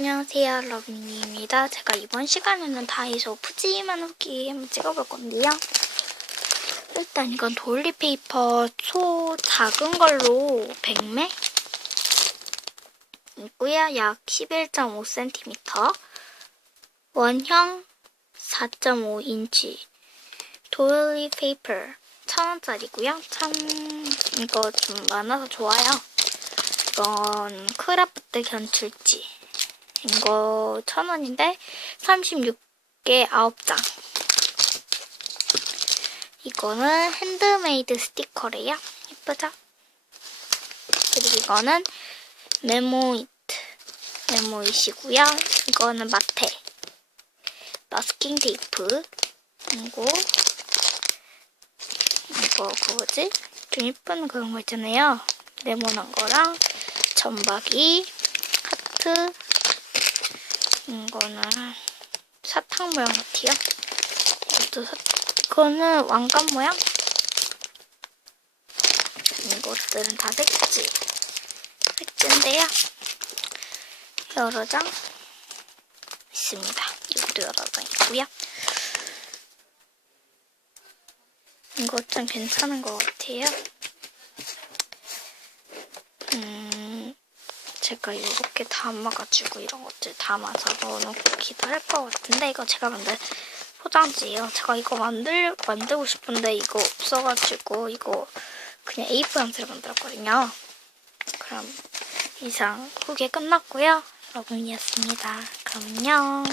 안녕하세요, 러브니입니다. 제가 이번 시간에는 다이소 푸짐한 후기 한번 찍어볼 건데요. 일단 이건 돌리페이퍼 소 작은 걸로 100매 있고요. 약 11.5cm 원형 4.5인치 돌리페이퍼 1000원짜리고요. 참 이거 좀 많아서 좋아요. 이건 크라프트 견출지 이거 1000원인데 36개 9장 이거는 핸드메이드 스티커래요 예쁘죠? 그리고 이거는 메모이트 메모이시고요 이거는 마테 마스킹 테이프 그리고 이거 그거지? 좀 예쁜 그런 거 있잖아요 네모난 거랑 점박이 하트 이거는 사탕 모양 같아요. 이것도 사, 이거는 왕관 모양. 이것들은 다 색지. 색지인데요. 여러 장 있습니다. 이것도 여러 장 있고요. 이거 좀 괜찮은 것 같아요. 제가 이렇게 담아가지고 이런 것들 담아서 넣어놓기도 할 것 같은데 이거 제가 만든 포장지예요. 제가 이거 만들 만들고 싶은데 이거 없어가지고 이거 그냥 A4 형태로 만들었거든요. 그럼 이상 후기 끝났고요. 여러분이었습니다. 그럼 안녕.